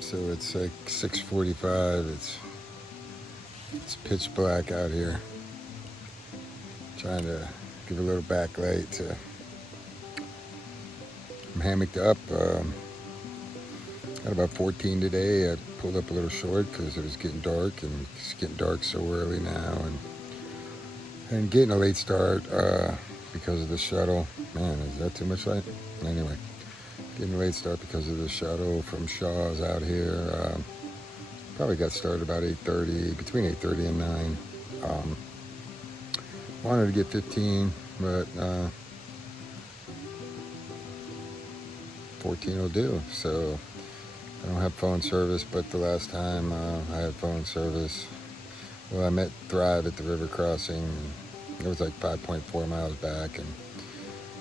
So it's like 6:45. It's pitch black out here. Trying to give a little backlight. I'm hammocked up. Got about 14 today. I pulled up a little short because it was getting dark, and it's getting dark so early now, and getting a late start because of the shuttle. Man, is that too much light? Anyway. Getting a late start because of the shuttle from Shaw's out here. Probably got started about 8:30, between 8:30 and 9. Wanted to get 15, but 14 will do. So I don't have phone service, but the last time I had phone service, well, I met Thrive at the river crossing. It was like 5.4 miles back, and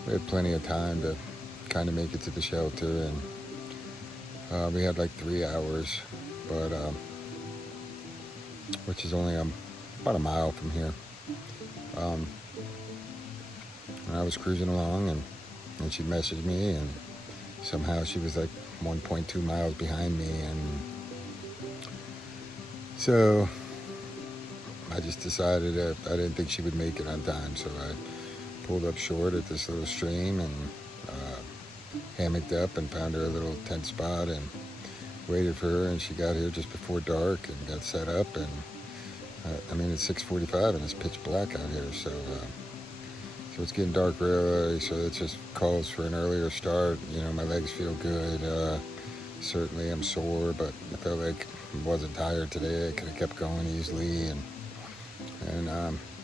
we had plenty of time to kind of make it to the shelter, and we had like 3 hours, but which is only about a mile from here. And I was cruising along, and she messaged me, and somehow she was like 1.2 miles behind me, and so I just decided that I didn't think she would make it on time, so I pulled up short at this little stream and hammocked up and found her a little tent spot and waited for her, and she got here just before dark and got set up, and I mean, it's 6:45 and it's pitch black out here, so it's getting dark real early, so it just calls for an earlier start. You know, my legs feel good. Certainly I'm sore, but I felt like I wasn't tired today. I could have kept going easily, and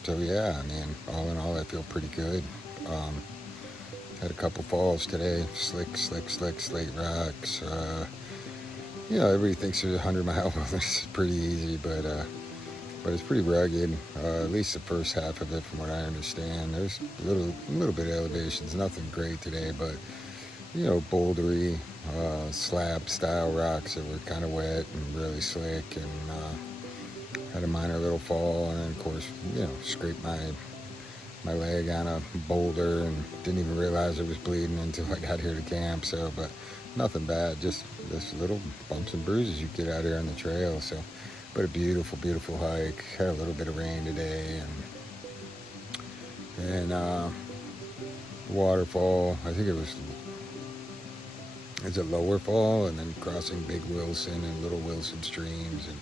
so yeah, I mean, all in all, I feel pretty good. Had a couple falls today, slick slate rocks. You know, everybody thinks there's 100-mile wilderness is pretty easy, but it's pretty rugged. At least the first half of it, from what I understand. There's a little bit of elevations, nothing great today, but you know, bouldery, slab style rocks that were kind of wet and really slick, and had a minor little fall, and then of course, you know, scraped my leg on a boulder and didn't even realize it was bleeding until I got here to camp. So, but nothing bad, just this little bumps and bruises you get out here on the trail. So, but a beautiful hike. Had a little bit of rain today, and waterfall. I think it's a lower fall, and then crossing Big Wilson and Little Wilson streams, and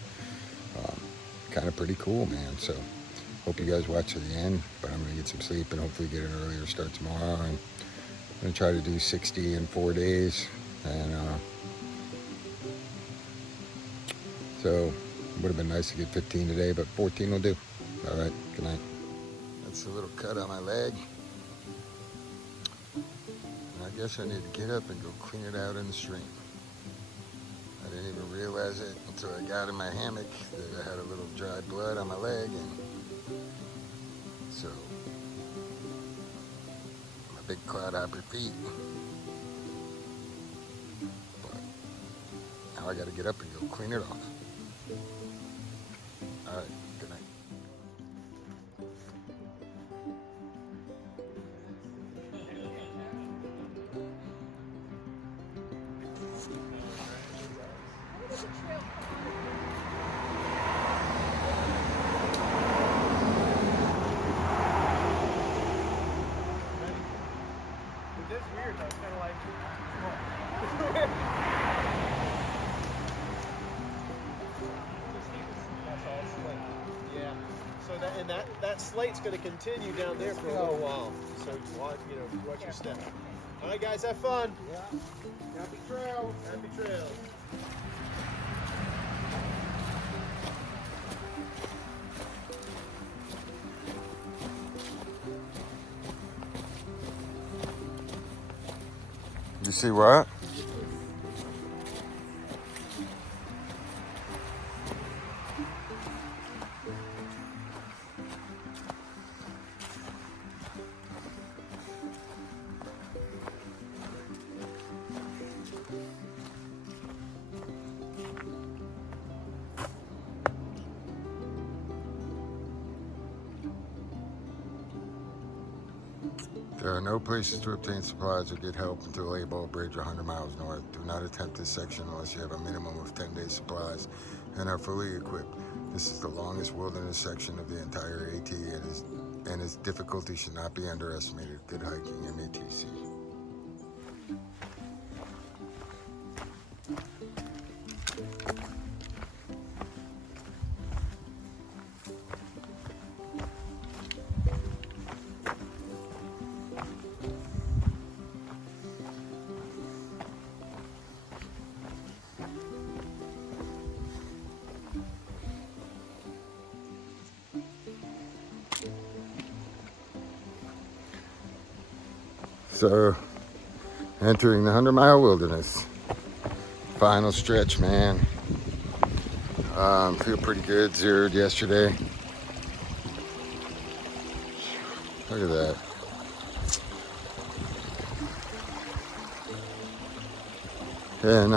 kind of pretty cool, man. So hope you guys watch to the end, but I'm gonna get some sleep and hopefully get an earlier start tomorrow. And I'm gonna try to do 60 in 4 days, and so it would have been nice to get 15 today, but 14 will do. All right, good night. That's a little cut on my leg. And I guess I need to get up and go clean it out in the stream. I didn't even realize it until I got in my hammock that I had a little dry blood on my leg, and so my big clodhopper feet. But now I got to get up and go clean it off. All right, good night. It's weird though, it's kind of like, that's all slate. Yeah. So that slate's going to continue down there for a little while. So watch your step. All right, guys, have fun. Yeah. Happy trails. Happy trails. You see what? There are no places to obtain supplies or get help until A-Ball Bridge 100 miles north. Do not attempt this section unless you have a minimum of 10 days supplies and are fully equipped. This is the longest wilderness section of the entire AT and its difficulty should not be underestimated. Good hiking, MATC. So, entering the 100-mile wilderness. Final stretch, man. Feel pretty good. Zeroed yesterday. Look at that. And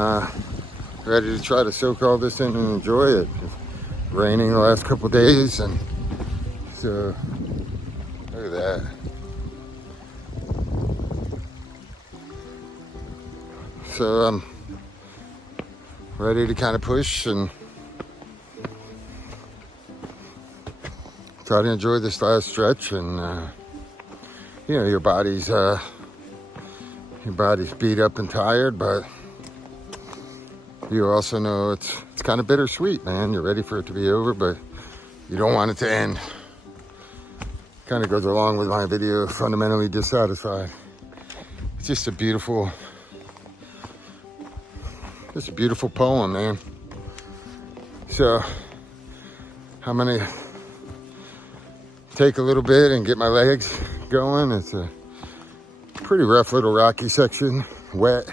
ready to try to soak all this in and enjoy it. It's raining the last couple days, and so look at that. So I'm ready to kind of push and try to enjoy this last stretch. And you know, your body's beat up and tired, but you also know it's kind of bittersweet, man. You're ready for it to be over, but you don't want it to end. Kind of goes along with my video, Fundamentally Dissatisfied. It's just a beautiful poem, man. So I'm gonna take a little bit and get my legs going. It's a pretty rough little rocky section, wet,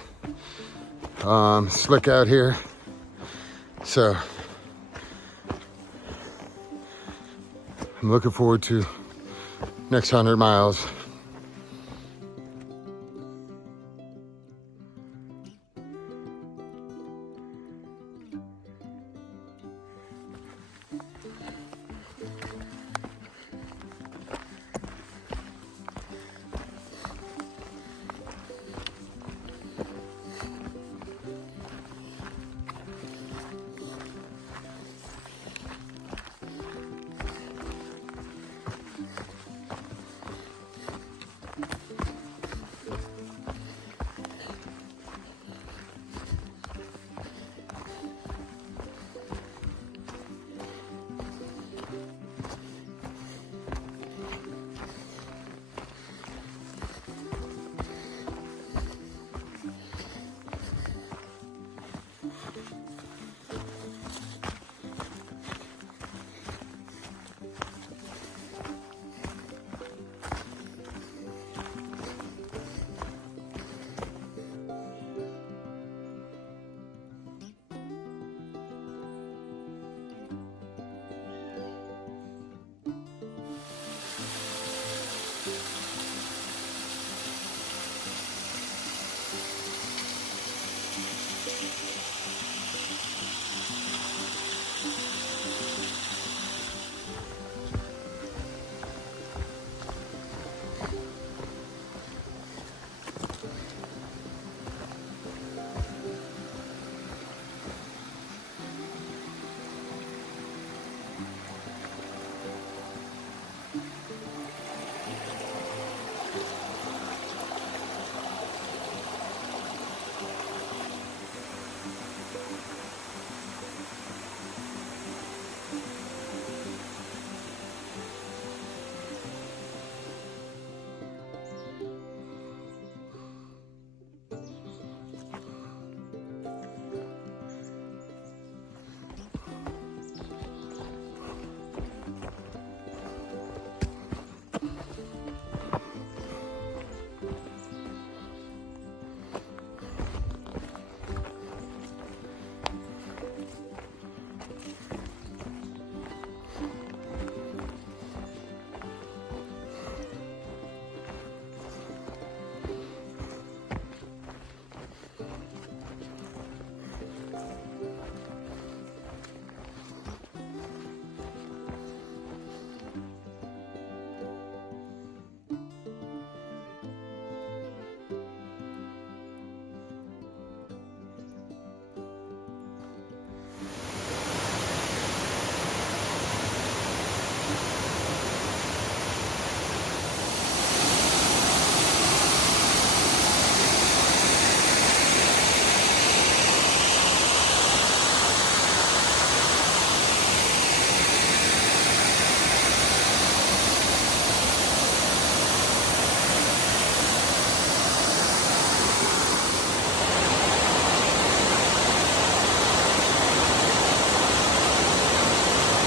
slick out here. So I'm looking forward to next 100 miles.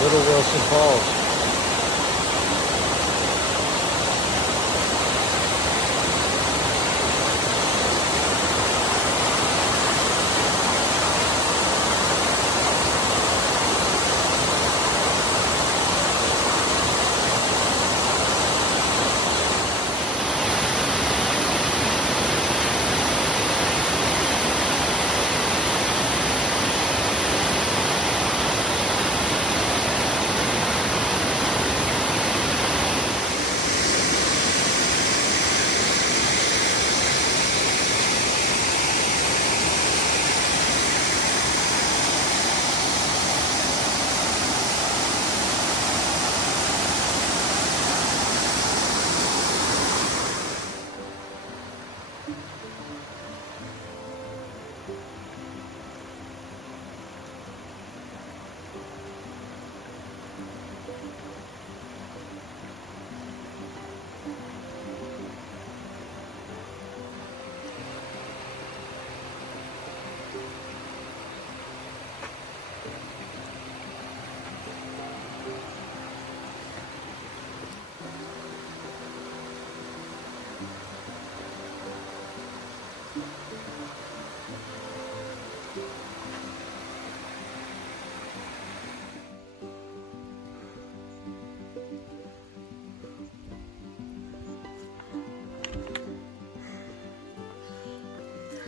Little Wilson Falls.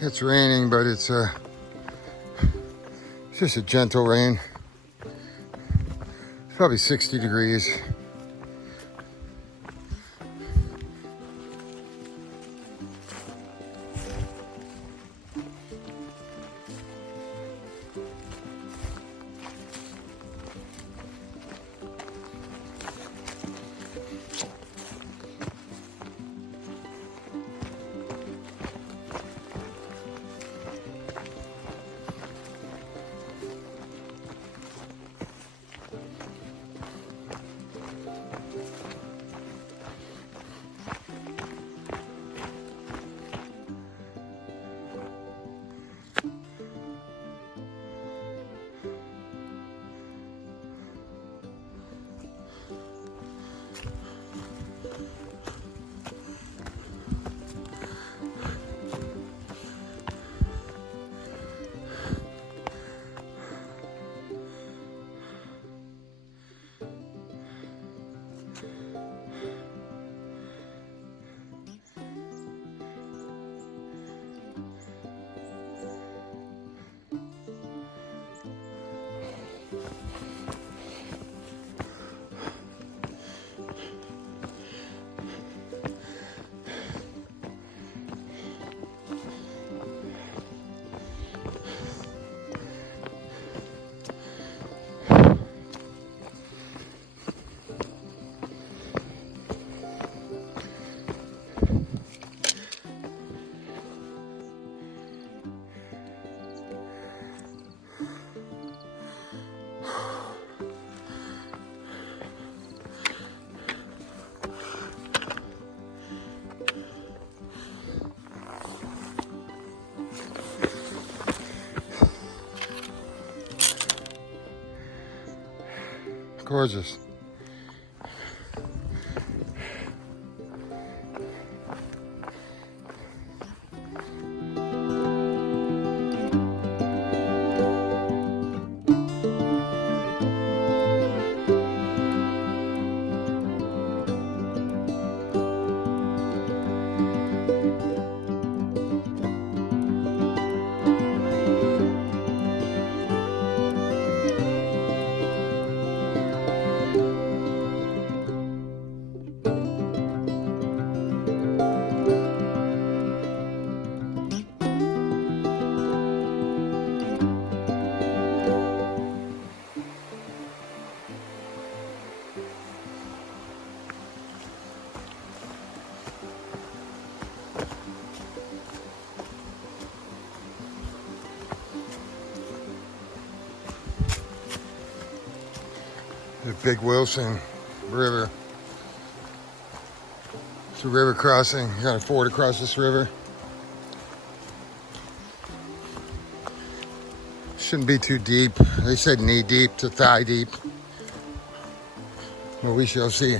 It's raining, but it's just a gentle rain. It's probably 60 degrees. Gorgeous. The Big Wilson River. It's a river crossing. You gotta ford across this river. Shouldn't be too deep. They said knee deep to thigh deep. Well, we shall see.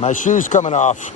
My shoe's coming off.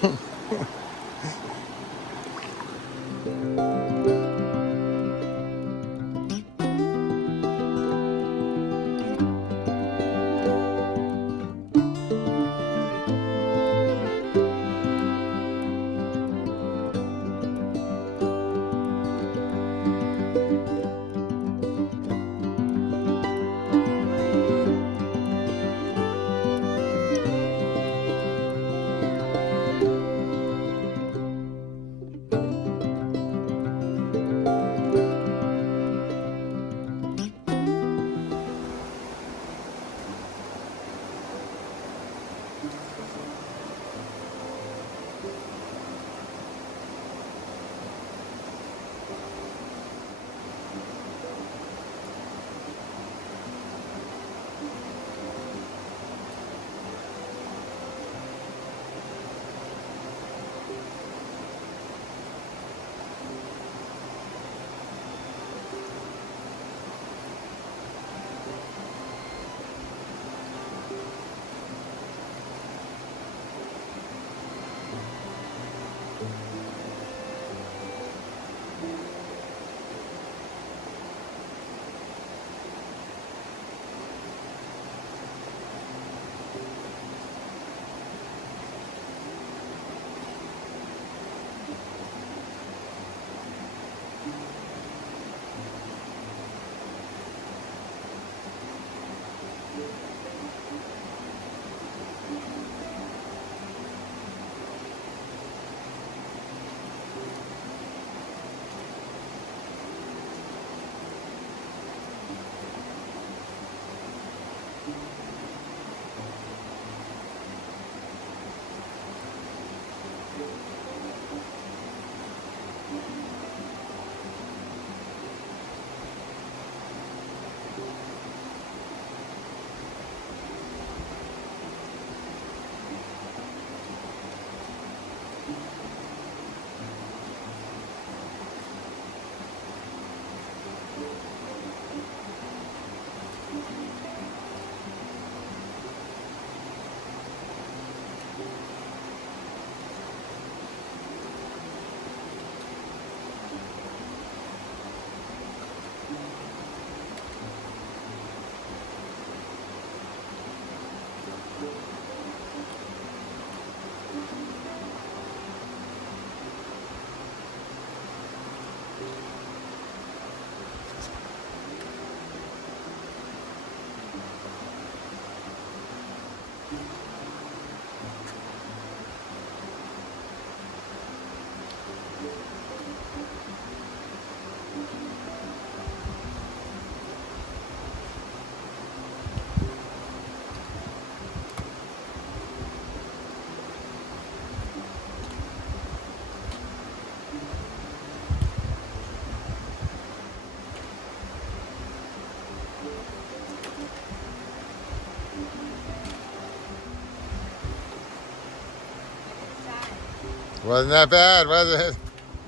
Wasn't that bad, was it?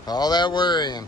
All that worrying.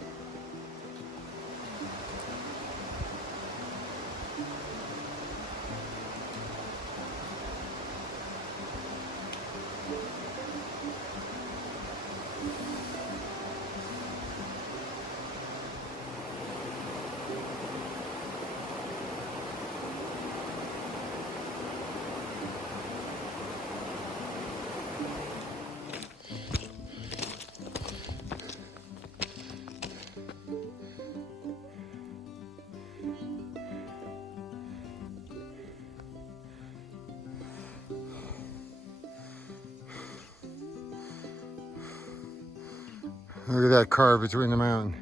Look at that carve between the mountain.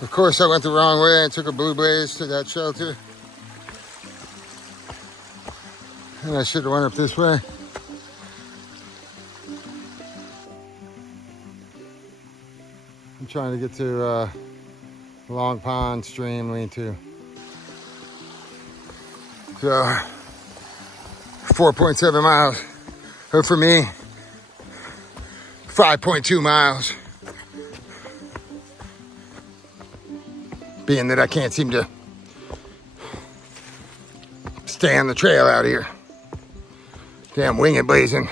Of course, I went the wrong way and took a blue blaze to that shelter. And I should have went up this way. I'm trying to get to Long Pond stream lean-to. So, 4.7 miles. Or for me, 5.2 miles. Being that I can't seem to stay on the trail out here. Damn Wingit blazing.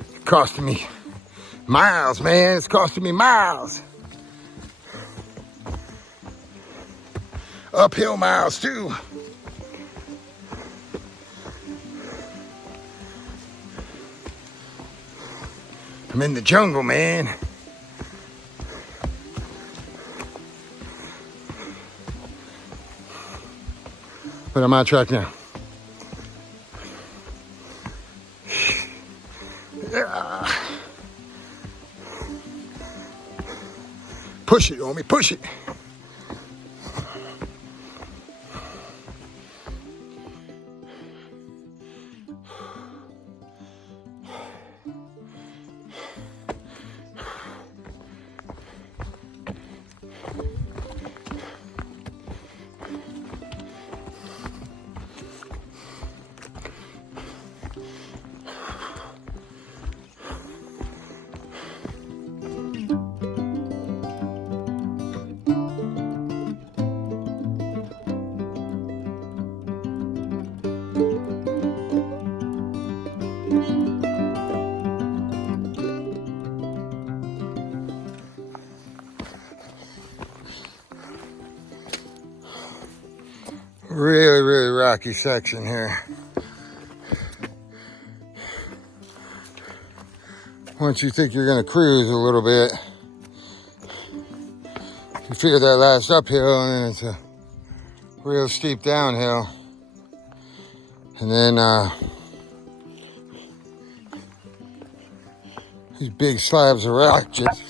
It's costing me miles, man. It's costing me miles. Uphill miles too. I'm in the jungle, man. But I'm on track now. Yeah. Push it, homie, push it. Really rocky section here. Once you think you're gonna cruise a little bit, you figure that last uphill and then it's a real steep downhill. And then these big slabs of rock just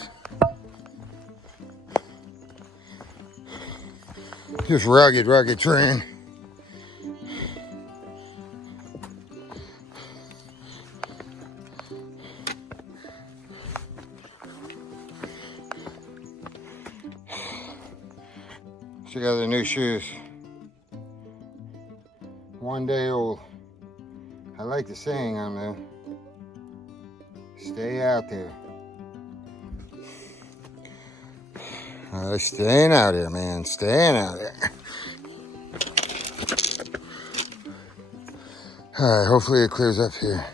rugged terrain. Check out the new shoes. 1 day old. I like the saying on them. Stay out there. Staying out here, man. Staying out here. Alright, hopefully it clears up here.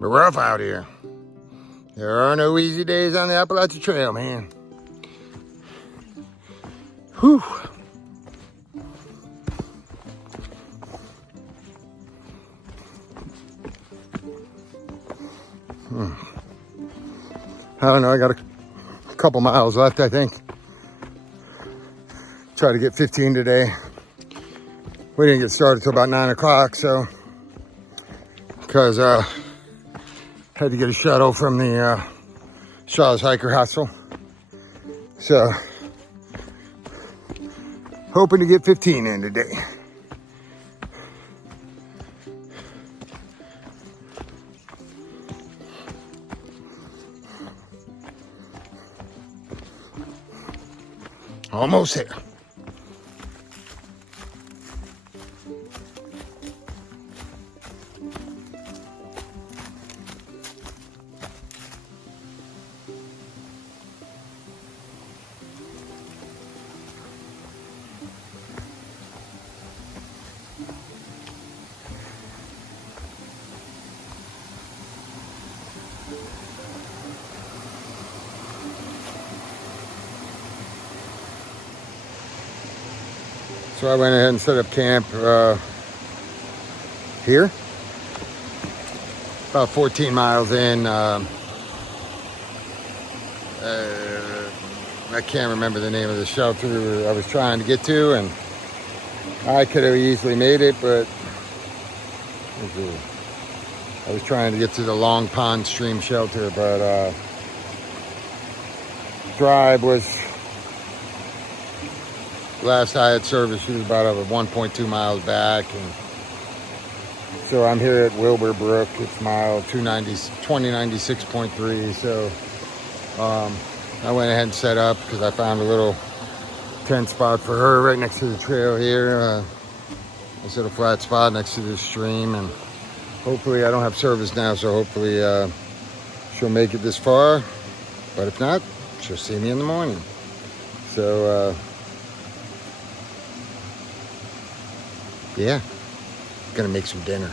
But rough out here. There are no easy days on the Appalachian Trail, man. Whew. I don't know, I got a couple miles left, I think. Try to get 15 today. We didn't get started till about 9 o'clock, so because had to get a shuttle from the Shaw's Hiker Hostel. So hoping to get 15 in today. Almost there. So I went ahead and set up camp here, about 14 miles in. I can't remember the name of the shelter I was trying to get to, and I could have easily made it, but I was trying to get to the Long Pond Stream shelter, but drive was, last I had service, she was about 1.2 miles back, and so I'm here at Wilbur Brook. It's mile 2096.3. So I went ahead and set up because I found a little tent spot for her right next to the trail here. This little flat spot next to the stream, and hopefully I don't have service now, so hopefully she'll make it this far. But if not, she'll see me in the morning. So yeah, gonna make some dinner.